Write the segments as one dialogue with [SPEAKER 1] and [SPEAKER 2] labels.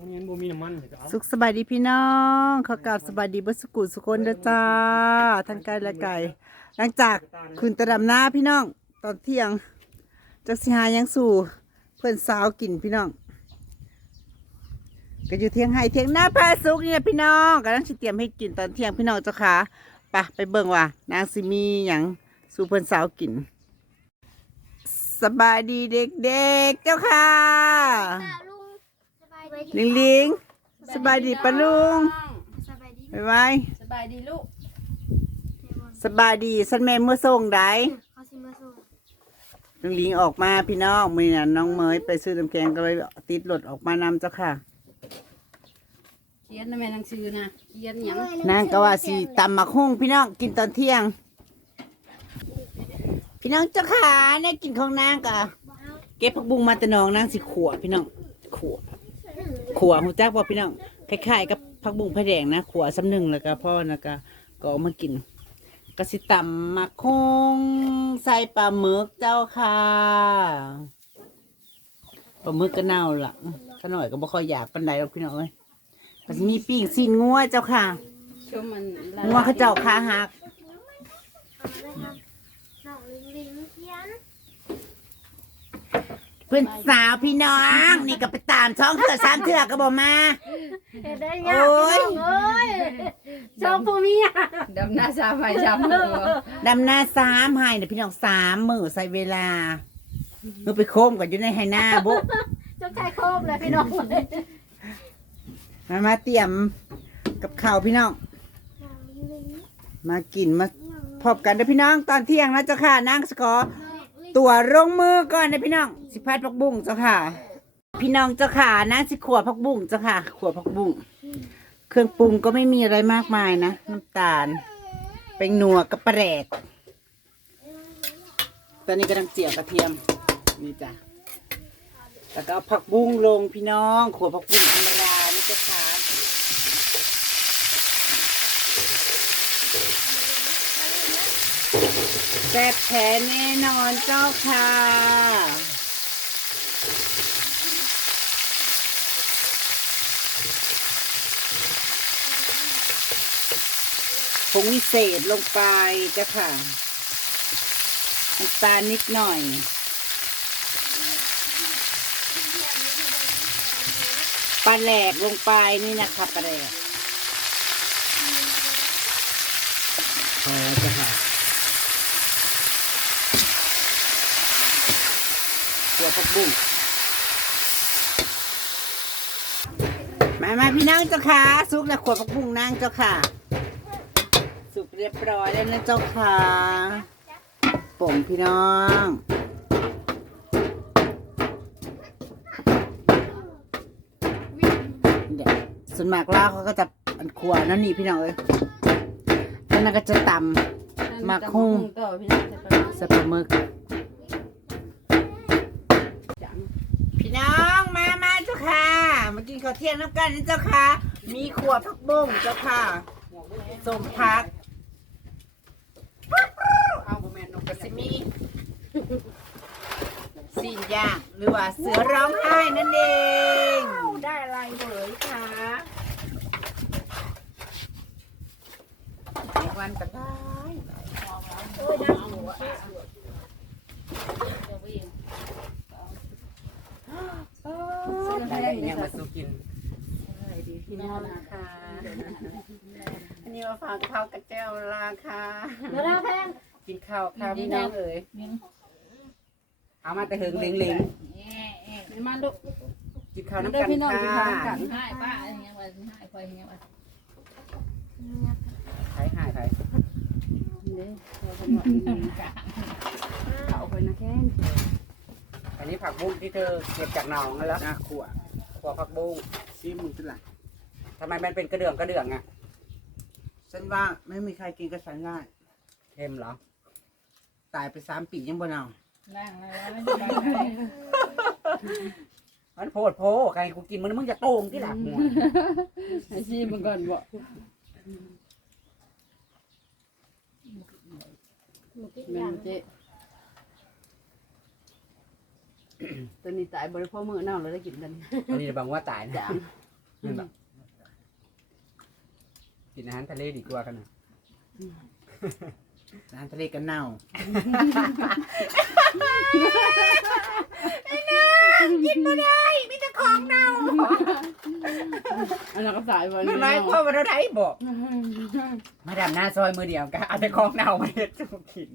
[SPEAKER 1] วันนี้บ่มีน้ำมันเดี๋ยวจะเอา
[SPEAKER 2] สุขสบายดีพี่น้องขอกราบสบายดีเบิดสุกุสุคนเด้อจ้าทั้งไกลและไกลหลังจากคุณตะดำหน้าพี่น้อง ตอนเที่ยงจักสิหายังสู่ เพื่อนสาวกินพี่น้อง ก็อยู่เที่ยงให้เที่ยงหน้าพาสุกนี่นะพี่น้องกำลังสิเตรียมให้กินตอนเที่ยงพี่น้องเจ้าค่ะไปไปเบิ่งว่านางสิมีหยังสู่เพื่อนสาวกินสบายดีเด็กๆเจ้าค่ะ
[SPEAKER 3] สบา
[SPEAKER 2] ลิงลิงสบายดีปะลุง
[SPEAKER 3] สบายดี
[SPEAKER 2] ไปไว้
[SPEAKER 4] สบายดีลูก
[SPEAKER 2] สบายดีสันแม่เมื่อส่งได้
[SPEAKER 3] เขาซิมาส่ง
[SPEAKER 2] ลิงลิงออกมาพี่น้องมือน่ะน้องเมยไปซื้อน้ำแกงก็เลยติดรถออกมานำเจ้าค่ะ
[SPEAKER 4] เขียนนะแม่หนังสือนะเขียนหยัง
[SPEAKER 2] นางก็ว่าสีตำหมักหุ่งพี่น้องกินตอนเที่ยง พี่น้องเจ้าค่ะเนี่ยกินของนางกะเก็บผักบุ้งมาแต่น้องนางสิขัวพี่น้องขัว ขัวหูจักบ่พี่น้องคล้ายๆกับผักบุ้งไผ่แดงนะขัวซ้ำหนึ่งแล้วก็พ่อนะก็ก็เอามากินก็สิตำหมักหุ่งใส่ปลาหมึกเจ้าค่ะปลาหมึกก็เน่าละขน่อยก็บ่ค่อยอยากปานใดหรอกพี่น้องเอ้ยก็สิมีปิ้งซีนงัวเจ้าค่ะ
[SPEAKER 4] ชมมันละ
[SPEAKER 2] งัวเขาเจ้าขาหัก
[SPEAKER 3] น้องลิงลิงเขียน
[SPEAKER 2] เพื่อนสาวพี่น้อง นี่ก็ไปตามช่องเถื่อสามเถื่อก็บอกมา
[SPEAKER 3] เฮ็ดได้
[SPEAKER 2] โอ้ย
[SPEAKER 3] เอ้ยชอบผู้มีอะ
[SPEAKER 4] ดำหน้าสามไฟสามมือ
[SPEAKER 2] ดำหน้าสามให้นะพี่น้องสามมือใส่เวลาเมื่อไปโคมกันอยู่ในไฮหน้าบุ
[SPEAKER 3] เจ้าชายโคบเลยพี่น้อง
[SPEAKER 2] มามาเตรียมกับข้าวพี่น้อง
[SPEAKER 3] น้องลิงลิง
[SPEAKER 2] มากินมาพบกันเด้อพี่น้องตอนเที่ยงนะเจ้าค่ะนางสกอตัวลงมือก่อนนะพี่น้อง สิพัดผักบุ้งเจ้าค่ะ พี่น้องเจ้าค่ะนาสิขวดผักบุ้งเจ้าค่ะ ขวดผักบุ้งเครื่องปรุงก็ไม่มีอะไรมากมายนะน้ำตาลเป็นหนัวกับปลาแดกตอนนี้กำลังเจียวกระเทียมนี่จ้ะแล้วก็เอาผักบุ้งลงพี่น้อง ขวดผักบุ้งธรรมดานี่เจ้าค่ะแซ่บแท้แน่นอนเจ้าค่ะ ผงวิเศษลงไปจ้ะค่ะน้ำตาลนิดหน่อยปลาแหลกลงไปนี่นะคะปลาแหลกพอจะค่ะหัวผักบุ้ง มามาพี่น้องเจ้าค่ะซุกแล้วขวดผักบุ้งนางเจ้าค่ะ สุกเรียบร้อยแล้วนะเจ้าค่ะป่งพี่น้องเดี๋ยวส่วนมากล่าเขาก็จะอันขวานั่นนี่พี่น้องเอ้ยแล้วนั่นก็จะตำมักหุ้ง
[SPEAKER 4] ต่อพี่น้องจะไป
[SPEAKER 2] สปาหมึก พี่น้องมามาเจ้าค่ะ มากินข้าวเที่ยงน้ำกันนะเจ้าค่ะ มีขวผักบุ้งเจ้าค่ะส้มผัก
[SPEAKER 4] เอาบ่แม่นนก
[SPEAKER 2] ก
[SPEAKER 4] กระ
[SPEAKER 2] ระ
[SPEAKER 4] สิ
[SPEAKER 2] สิ
[SPEAKER 4] มี
[SPEAKER 2] มีสิ่งย่างหรือว่าเสือร้องไห้นั่นเอง
[SPEAKER 4] ได้อะไรเหยคะวันก็ได้โอ้ยน้ำ
[SPEAKER 1] ได้
[SPEAKER 4] โอ้ย
[SPEAKER 1] ยังมาสู้กิน
[SPEAKER 4] ดีพี่น้องนะคะอันนี้มาฝากข้าวกระเจ้าราคา
[SPEAKER 3] เดี๋ยวเราแพง
[SPEAKER 1] กินข้าวครับ
[SPEAKER 4] พี่น้องเอ๋ย
[SPEAKER 1] เอามาแต่เหิงเล็งเล็ง
[SPEAKER 4] มาลูก
[SPEAKER 1] ๆกินข้าวน้ำ
[SPEAKER 4] เด้อ
[SPEAKER 1] กัน
[SPEAKER 4] พี่น้องกินข้าว
[SPEAKER 1] ค่ะ
[SPEAKER 4] น้ำกัน
[SPEAKER 5] ให้ป้าอย่างเงี้ยวันให้คอยอย่างเงี้ยวัน
[SPEAKER 1] ไถ่หายไถ่
[SPEAKER 4] เด้อเราเป็นหวัดดีจ้ะเอาไปนะแค่น
[SPEAKER 1] อันนี้ผักบุ้งที่เธอเก็บจากหนองนั่นแล้ว
[SPEAKER 2] นาขว
[SPEAKER 1] ขั วผักบุ้ง
[SPEAKER 2] ซีมึงเป็นไร
[SPEAKER 1] ทำไมมันเป็นกระเดื่องกระเดื่องอะ
[SPEAKER 2] ฉันว่าไม่มีใครกินกระสันได้
[SPEAKER 1] เค็มเหรอ
[SPEAKER 2] ตายไปสามปียังบ่เนา
[SPEAKER 5] นั่งแล้วไม่ได้ไปไหน
[SPEAKER 1] มันโพดโพใครกูกินมันมึงจะโต้งที่หลังหัว
[SPEAKER 4] ไอ้ชีมันก่อนบ่แม่นเจ๊ ตัวนี้ตายบริโภคมือเน่าเราได้กินกัน
[SPEAKER 1] อันนี้บางว่าตายนะ
[SPEAKER 4] จาง
[SPEAKER 1] นั่นแบบกินอาหารทะเลดีกว่ากันนะ
[SPEAKER 2] น้ำทะเลกันเน่า
[SPEAKER 4] อันนั้นก็สายไป
[SPEAKER 1] ไม่ไม่พ่อมาเท่าไหร่บอก มาดำหน้าซอยมือเดียวกันเอาแต่ของเน่ามาเฮ็ดจุกกิน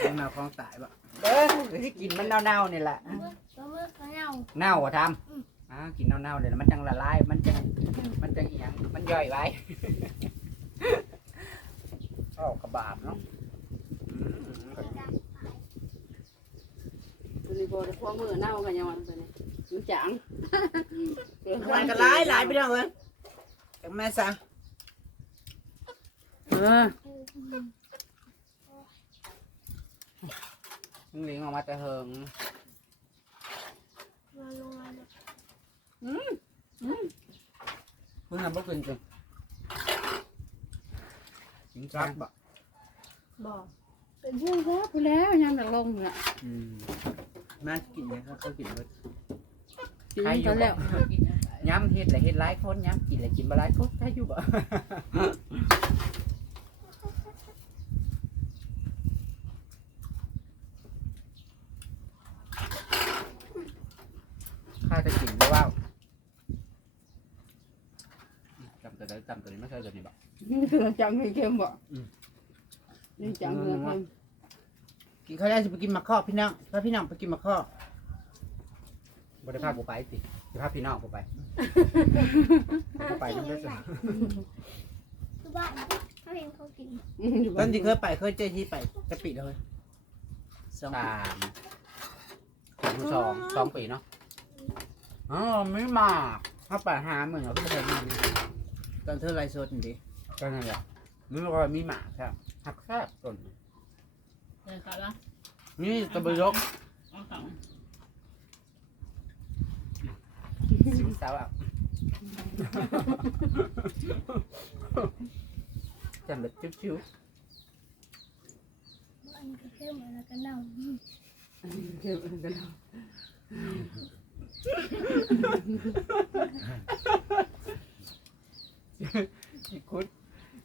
[SPEAKER 2] ของเน่าของตายบ่
[SPEAKER 1] เออที่กินมันเน่าๆนี่แหละ
[SPEAKER 3] ตัวมือเขาเงา
[SPEAKER 1] เน่าอะทำอ่ากินเน่าๆเลยแล้วมันจังละลายมันจังมันจังอีหยังมันย่อยไว้ออกกระบาดเนาะอืม
[SPEAKER 4] ตัวนี้บ่ได้พวกมือเน่ากันยังวันตัวนี้มันจัง
[SPEAKER 2] มันก็หลายหลายพี่น้องเอ้ยจังแม่ซะ
[SPEAKER 4] เออ
[SPEAKER 1] มึงเลี้ยงออกมาแต่เฮิง
[SPEAKER 3] มาลงมาเลย
[SPEAKER 1] เพิ่งทำบ่กินจริงจริงจังบ่
[SPEAKER 4] บอกเป็นยุ่งครับไปแล้วยามหลังลงเนี่ย
[SPEAKER 1] อืม
[SPEAKER 2] มากินเนี่ยครับเขากินเบิด
[SPEAKER 4] กินตอนแล้ว
[SPEAKER 1] ย้ำเฮ็ดและเฮ็ดหลายคนย้ำกินและกินบ่หลายคนใช่อยู่บ่ ข้าจะกินบ่ว่าจำตัวใดจำตัวนี้ไม่ใช่ตัวนี้ บ่
[SPEAKER 4] นี่คือจังเค็มบ่
[SPEAKER 1] อืม
[SPEAKER 4] นี่จังเค็ม
[SPEAKER 2] กินข้าวได้จะไปกินมะข้อพี่น้องถ้าพี่น้องไปกินมะข้อ
[SPEAKER 1] บ่ได้พากูไปสิจะพาพี่น้องกูไปกูไปนั่นได้สิ
[SPEAKER 3] คือบ้านเขาเห็นเขากิน
[SPEAKER 2] ตอนที่เคยไปเคยเจอที่ไปจะปิดเลยสอง
[SPEAKER 1] สามสองสองสองปีเนาะอ๋อไม่มากถ้าไปหาหมื่นเราก็ไม่เคยมี
[SPEAKER 2] ตอนเธอไลฟ์สดนี่ดิ
[SPEAKER 1] ก็นั่นแหละนี่ก็มีหมากครับหักแคบต้น
[SPEAKER 5] เลยค่ะละ
[SPEAKER 1] นี่ตะบยก
[SPEAKER 5] เอาสอง
[SPEAKER 1] สิวสาวอะจำแบบชิว
[SPEAKER 3] อันก็เข้มแล้วก็เน่า
[SPEAKER 4] เค็มกันแล้ว
[SPEAKER 1] ๆที่คุด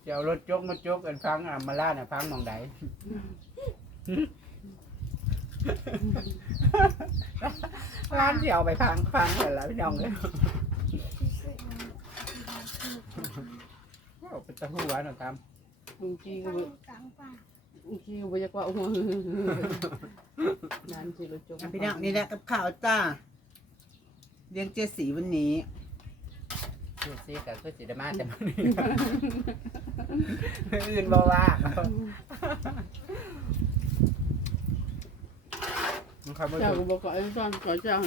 [SPEAKER 1] จะเอารถจกมาจกกันฟังอะมาล่าเนี่ยฟังมองใดร้านเดียวไปฟังฟังเลยละพี่น้องเลยโอ้เป็นตะหัวหน่อยครับ
[SPEAKER 4] บางที
[SPEAKER 3] ฟั
[SPEAKER 4] ก็
[SPEAKER 3] งกลางป่า
[SPEAKER 4] บางทีก็บ่อยากว่าหัวนั่นสิรถจง
[SPEAKER 2] อะพี่น้องนี่แหละกับข้าวจ้าเลี้ยงเจสีวันนี้
[SPEAKER 1] คือซีกับคือสีดมาแต่มัน อื่นบอกว่ามันเขาบ่
[SPEAKER 4] เจ้า
[SPEAKER 1] ถึ
[SPEAKER 4] ก็
[SPEAKER 1] ง
[SPEAKER 4] บอกก่อนตอนก่อนเจ้า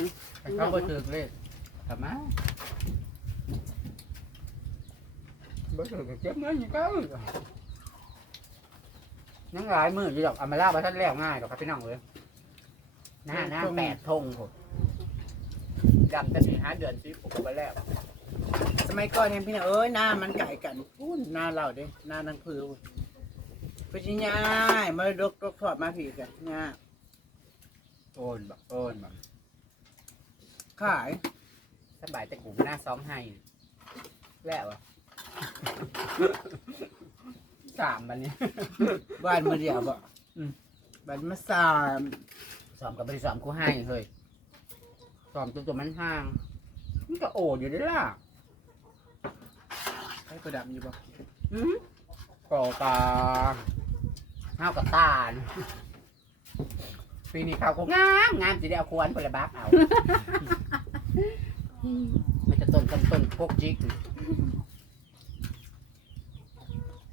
[SPEAKER 1] เขาบ่ถึงเลยกลับมาบ่ถึงเจ็บเงินอยู่ก็ยังหลายมืออยู่ดอกเอามาล่าบ่ทันแล้วง่ายดอกครับพี่น้องเอ้ยหน้าหน้าแปดธงผมดำจะสี่ห้าเดือนสิผมไปแล้ว
[SPEAKER 2] มัยก่อนเนี่ยพี่น้องเอ้ยหน้ามันไก่กันพูนหน้าเราเด้หน้านังพือไปชิ้นง่ายมาดกดกทอดมาผีกันง่าย
[SPEAKER 1] โอนแบบโอนแบบ
[SPEAKER 2] ขาย
[SPEAKER 1] สบายแต่กูหน้าซ้อมให้แล้วอะสามวันนี้
[SPEAKER 2] บ้านมือเดียวบ่
[SPEAKER 1] อืม
[SPEAKER 2] บ้านมาสาม
[SPEAKER 1] ซ้อมกับบริษัทกูให้เฮ้ยซ้อมตัวตัวมันห่างมันก็โอดอยู่เด้อล่ะ
[SPEAKER 2] ให้ประดับอยู่บ่
[SPEAKER 1] ก่อตาห้าวกับตาลปีนี้เขาก็งามงามสิได้เอาควรพลบักเอาไม่จะต้นต้นต้นพวกจิก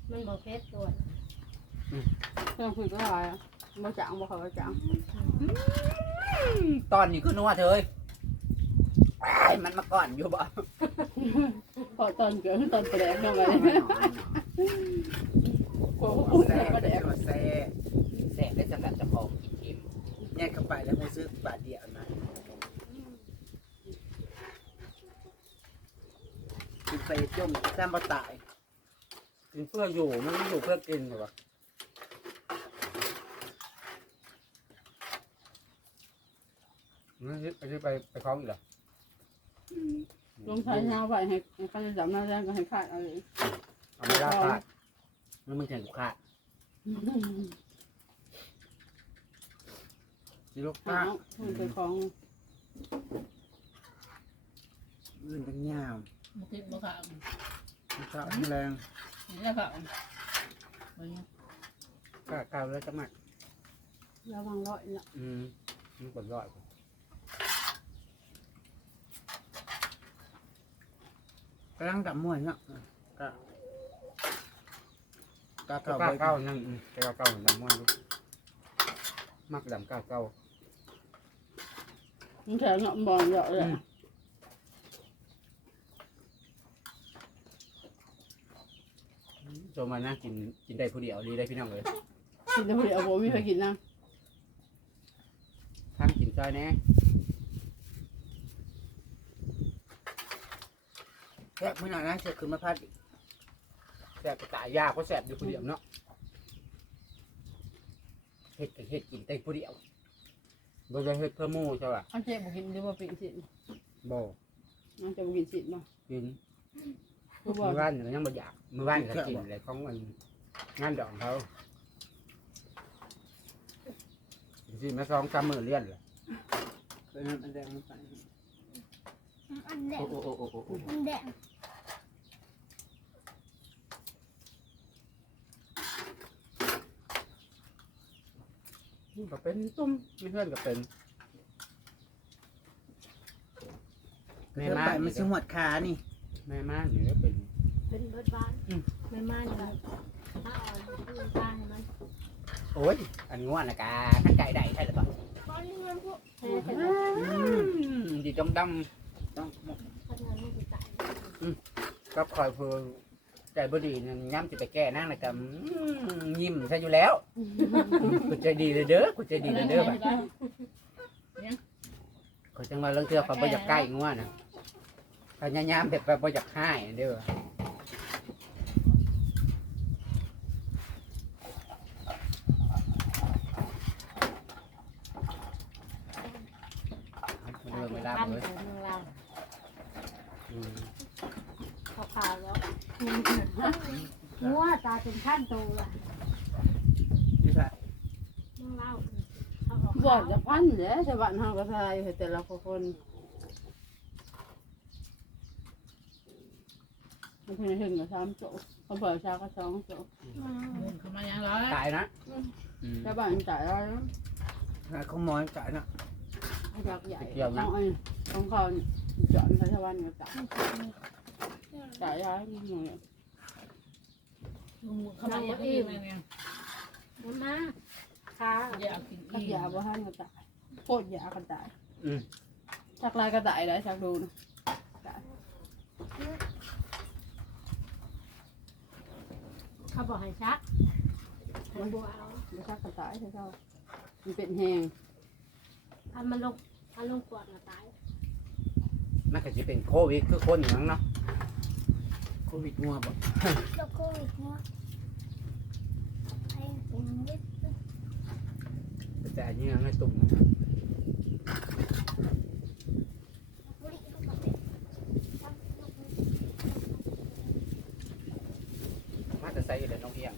[SPEAKER 3] มันบอกเพชรตัว
[SPEAKER 4] เจ้าคุยก็อะไรบ่จังบ่เขาจัง
[SPEAKER 1] ตอนนี้คือนัวเธอเอ้ยไอ้มันมาก่อนอยู่บ่
[SPEAKER 4] พอตอนเกิดตอนแปลกเนาะไปกลัวพูด
[SPEAKER 2] แซ่
[SPEAKER 4] ก็แดก
[SPEAKER 2] แซ่
[SPEAKER 1] แสบได้สำหรับเจ้าของกินเค็ม
[SPEAKER 2] แยกเข้าไปแล้วไปซื้อบาทเดียวนะกินไปจุ่มแซมบ่ตาย
[SPEAKER 1] กินเพื่ออยู่มันไม่อยู่เพื่อกินหรอวะนี่ไปไปไปคล้องอีกเหรอ
[SPEAKER 4] ลงใช้ยาวไปให้ให้เขาจะจับหน้าแรงก็ให้ขาดเอาเลย
[SPEAKER 1] เอามาลาขาดแล้วมึงแข่งกูขาดสิลูก
[SPEAKER 4] เอา
[SPEAKER 1] ตา
[SPEAKER 4] มันเป็นของ
[SPEAKER 2] อื่นตั้งยาว
[SPEAKER 5] บุกินบุกขาว
[SPEAKER 2] ชอบแรง
[SPEAKER 5] นี่แหละขาววันนี้
[SPEAKER 1] ก็เก่าแล้วจะมัก
[SPEAKER 4] ระวังร้อยละ
[SPEAKER 1] อืมมันกดร้อย
[SPEAKER 2] กำลังดับมวยเนาะก็ก็
[SPEAKER 1] เก้า
[SPEAKER 2] เก่า
[SPEAKER 1] เก้า
[SPEAKER 2] ไป
[SPEAKER 1] เก้านั่งอืมเก้าเก้าดำม้วนลูกมักดำเก้าเก้า
[SPEAKER 4] มันแถวเนาะบอลเยอะเลย
[SPEAKER 1] โจมานะกินกินได้ผู้เดียวดีได้พี่น้องเลย
[SPEAKER 4] กินแต่ผู้เดียวผมไม่เคยกินนะ
[SPEAKER 1] ทั้งกินซอยแน่
[SPEAKER 2] แค่ไม่นานนะเสร็จขึ้นมาพัดอีก
[SPEAKER 1] แสบตายยากเพราะแสบอยู่ผู้เดียวเนาะเฮ็ดกับเฮ็ดกินได้ผู้เดียวบ่ได้เฮ็ดเพื่อหมู่ใช่ป่ะ
[SPEAKER 4] อันเจ๊บอกกินหรือว่าเป็นสิน
[SPEAKER 1] บ่
[SPEAKER 4] อันเจ๊บอกกินสินมา
[SPEAKER 1] กิน
[SPEAKER 4] คือว่า
[SPEAKER 1] มื้อวานก็ยังบ่อยากมื้อวานก็กินอะไรของมันงานดองเขาสิมาสองสามมื้อเรียนเลย
[SPEAKER 2] เป็นน้ำอันแดงมันใส่
[SPEAKER 3] อันแด
[SPEAKER 1] โอ้
[SPEAKER 3] ง
[SPEAKER 1] โอ้โอ้โอ้โอ้
[SPEAKER 3] อันแดง
[SPEAKER 1] ก็เป็นตุ้มไม่เพื่อนก็เป็น
[SPEAKER 2] เธอไปมันสิหวดขานี่
[SPEAKER 1] แม่ม่านนี่ก็เป็น
[SPEAKER 3] เป็นเบิดบ้านไม่มาเนี่ยถ้าอ่อนคือบ้านมัน
[SPEAKER 1] โอ้ยอันง่วนละกาท่านไก่ใดใช่หรือเปล่า
[SPEAKER 3] ตอนนี้มันพวกแพ้กัน
[SPEAKER 1] อืมดีดำด
[SPEAKER 2] ต้อง
[SPEAKER 3] พัฒนาไม่ติดใจำ
[SPEAKER 1] ก็คอยเพื่อ ใจบดีนั่นย้ำจะไปแก้นั่งนะกับยิ้มใช่อยู่แล้วกูใจดีเลยเด้อกูใจดีเลยเด้อบ่ะเขาจังว่าเรื่องเทือเขาบ่อยากใกล้ง่วนนะพยายามแบบบ่อยากให้เด้อเรื่องเวลา
[SPEAKER 3] บ้าน
[SPEAKER 1] เลย
[SPEAKER 3] ของเมืองเรา
[SPEAKER 1] อืม
[SPEAKER 3] ขาวๆแล้ว งัวตาเป็นขั้นโตอะ
[SPEAKER 2] นี่ใส่
[SPEAKER 3] เมือก
[SPEAKER 4] จะพันเลยชาวบ้านเฮาก็ทายแต่ละคนมันเพิ่งถึงกับสามโจเขาเปิดชาก็สองโจ
[SPEAKER 5] เขามายังร้อย
[SPEAKER 1] ตายนะ
[SPEAKER 4] ชาวบ้านจ่ายอะไรนะ
[SPEAKER 2] เขาหมอยจ่ายนะ
[SPEAKER 4] อยากใหญ่ต้องไอ้ต้องเขาจอดชาวบ้านก็จ่าย จ่ายย้ายหน่อย
[SPEAKER 5] เข้ามายังอีกเนี่ย
[SPEAKER 3] มันมาค่ะ
[SPEAKER 5] อยากกิน
[SPEAKER 4] ขั
[SPEAKER 5] อี
[SPEAKER 4] ด
[SPEAKER 5] ก
[SPEAKER 4] ยาบ่ให้ก็จ่ายโคตรยาก็จ่าย
[SPEAKER 1] อืม
[SPEAKER 4] ชักลายก็จ่ายได้ชักดูนะ
[SPEAKER 3] เขาบอกให้ชักมันบัวเอา
[SPEAKER 4] ไม่ชักก็จ่ายใช่เจ้ามันเป็นแหง
[SPEAKER 3] อันมันลงอันลงกวดมาตาย
[SPEAKER 1] มันก็จะเป็นโควิดคือคนอย่างนั้นเนาะ
[SPEAKER 2] ควิดงัวบอก
[SPEAKER 3] แล้วโควิดเนาะไอ้เป็นวิทย์
[SPEAKER 1] แต่อันนี้ยังไม่ตุ่ม
[SPEAKER 3] บุรีเขาบอกเป็น
[SPEAKER 1] มาแต่ใส่แต่น้องเอียง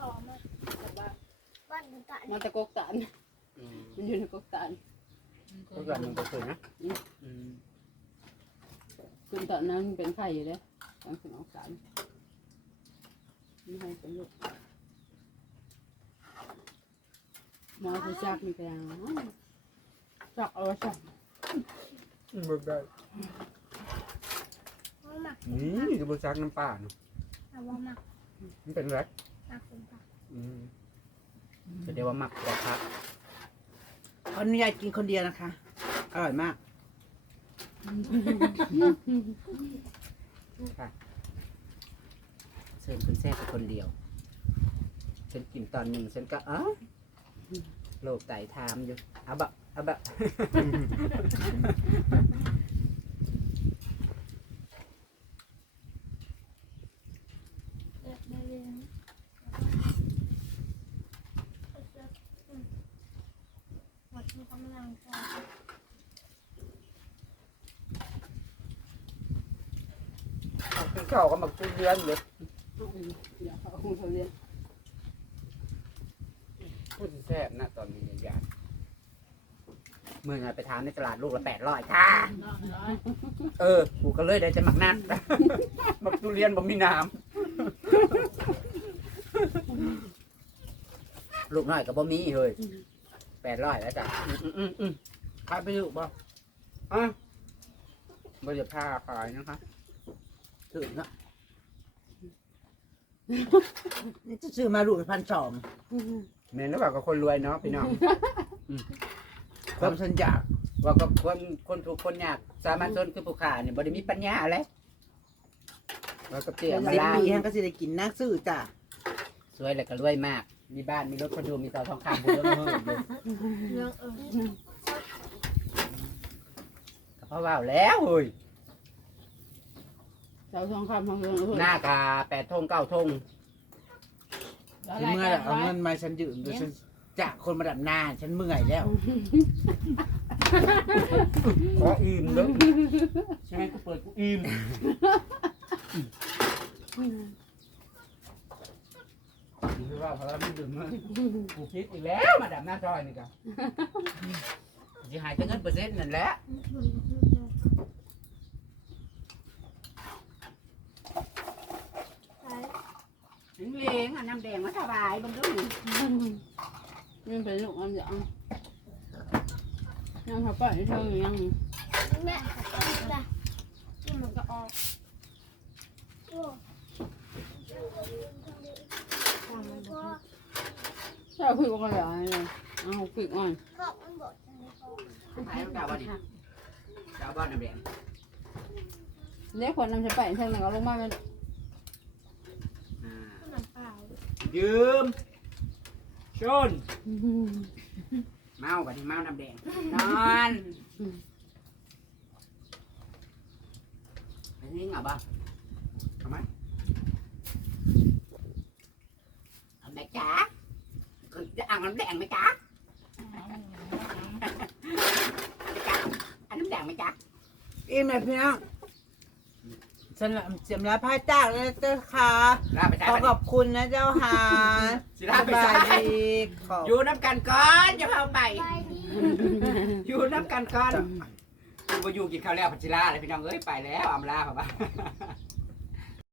[SPEAKER 3] ออกมาจากบ้านบ้านกันตะ
[SPEAKER 4] มาตะกกตาน
[SPEAKER 1] อืม
[SPEAKER 4] มันอยู่ในกกตาน
[SPEAKER 1] ก็แบบมึงไปคุยนะอืม
[SPEAKER 4] คุณตอนนั้นเป็นไข่อยู่เลยตอนคุณออกสารไม่ให้เป็นลูกหมอคือจักมีแต่จักเอาไว้จัก
[SPEAKER 1] บึกได้
[SPEAKER 3] เอาหมัก
[SPEAKER 1] นี่คือบริษัทน้ำปลาเนาะ
[SPEAKER 3] เอาว่าหมัก
[SPEAKER 1] มันเป็นไร
[SPEAKER 3] หมักเป็นผัก
[SPEAKER 1] อืมจะเรียกว่าหมักกระทะ
[SPEAKER 2] ขออนุญาตกินคนเดียวนะคะ อร่อยมาก
[SPEAKER 1] เชิญคุณแซ่บคนเดียวฉันกินตอนหนึ่งฉันก็เออโลกไต่ถามอยู่เอาแบบเอาแบบ
[SPEAKER 3] เด็กได้เลยหมดที่กำลังใจ
[SPEAKER 1] กินข้าวก็มากินเดือนเลย
[SPEAKER 4] อย่าเอาของเขาเรียน
[SPEAKER 1] พูดแซ่บนะตอนนี้อยากเมื่อไงไปทานในตลาดลูกละแปดร้อยค่ะ
[SPEAKER 5] น้องน้อย
[SPEAKER 1] เออกูก็เลยได้จะหมักนัดหมักทุเรียนบ่มีน้ำลูกน้อยก็บ่มีเฮ้ยแปดร้อยแล้วจ้ะอืมอืมอืมขายไปอยู่บ่อะบ่จะพาขายนะคะ ถึงนะ
[SPEAKER 2] นี่จะซื้อมาลูกพันสอง
[SPEAKER 1] เมนแล้วว่ากับคนรวยเนาะพี่น้อง
[SPEAKER 2] ความสัญญา
[SPEAKER 1] ว่ากับคนคนถูกข์คนยาก สามัญชนคือผู้ขาเนี่ยบ่ได้มีปัญญาอะไรว่ากับเตี๋ยมา
[SPEAKER 2] สิบ
[SPEAKER 1] ลา
[SPEAKER 2] ปีฮันก็สิได้กินนักซื้อจ้ะ
[SPEAKER 1] สวยแล้วก็รวยมาก มีบ้านมีรถคอนโดมีเสาทองคำบุญเรื่องเงินอยู่
[SPEAKER 3] เรื่องเออ
[SPEAKER 1] ก็เพราะว่าแล้วเฮ้ย
[SPEAKER 4] เจ้าทองคำทองเรืองเออ
[SPEAKER 1] หน้ากาแปดทงเก้าทง
[SPEAKER 2] ที่เมื่อเอาเงินมาฉันยืมดูฉันจากคนมาดับหน้าฉันเมื่อยแล้ว
[SPEAKER 1] ขออิ่มเด้อใช่ไหมกูเปิดกูอิ่มคือว่าเพราะว่าไม่ดื่มเลยกูคิดอีกแล้วมาดับหน้าจอยนี่กันจะหายจะเงินเปอร์เซ็นต์นั่นแหละ ถึงเลงอะน้ำแดงมาถวายบางเรื่อง
[SPEAKER 4] มันเป็นลูกอันเดียวยังเขาปล่อยให้เธออยู่ยัง
[SPEAKER 3] แม่จ้ะที่มันก็ออกโอ้
[SPEAKER 4] เจ้าคุยกันอะไรเลยเอาคุยก่อน
[SPEAKER 3] ก็มันบอกจังเลยเขา
[SPEAKER 1] หายกล่าวว่าดิกล่าวว่าน้ำแดง
[SPEAKER 4] เด็กคนนำฉันไปเท่านั้นก็ลงมาเป็น
[SPEAKER 1] อ่า
[SPEAKER 3] น้ำเปล่า
[SPEAKER 1] ยืมชน เมาบัดนี้เมาน้ำแดง นอนไปนี่เหงาบ้างทำไมเอาแม่จ๋าคือจะอ่างน้ำแดงไหมจ๊ะอันน้ำแดงไหมจ๊ะ
[SPEAKER 2] อิ่มเลยพี่น้อง สำหรับเสียมรับพายจากเลยนะเจ้าค่ะ
[SPEAKER 1] ลาไปใช้
[SPEAKER 2] ขอ
[SPEAKER 1] บัด
[SPEAKER 2] ข
[SPEAKER 1] นี้
[SPEAKER 2] อบคุณนะเจ้าค่ะ
[SPEAKER 1] สิลาไป
[SPEAKER 2] ส
[SPEAKER 1] ใช้
[SPEAKER 2] บายดีขอบ
[SPEAKER 1] อยู่น้ำกันก่อนอย่าเพิ่งไป
[SPEAKER 3] ไปดี
[SPEAKER 1] อยู่น้ำกันก่อนอยู่บ่อยู่กินข้าวแล้วพัชิลาเลยพี่น้องเอ้ยไปแล้วอำลาพ่อบ้าน